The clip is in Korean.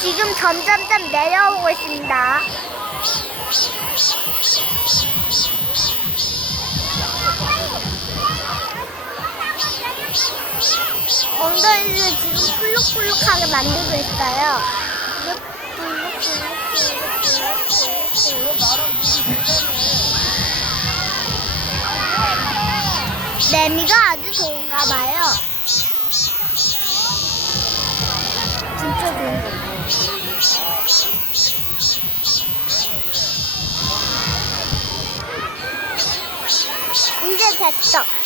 지금 점점점 내려오고 있습니다. 엉덩이를 지금 풀룩풀룩하게 만들고 있어요. 매미가 아주 좋은가 봐요. 진짜 좋은가 봐요. 이제 됐어.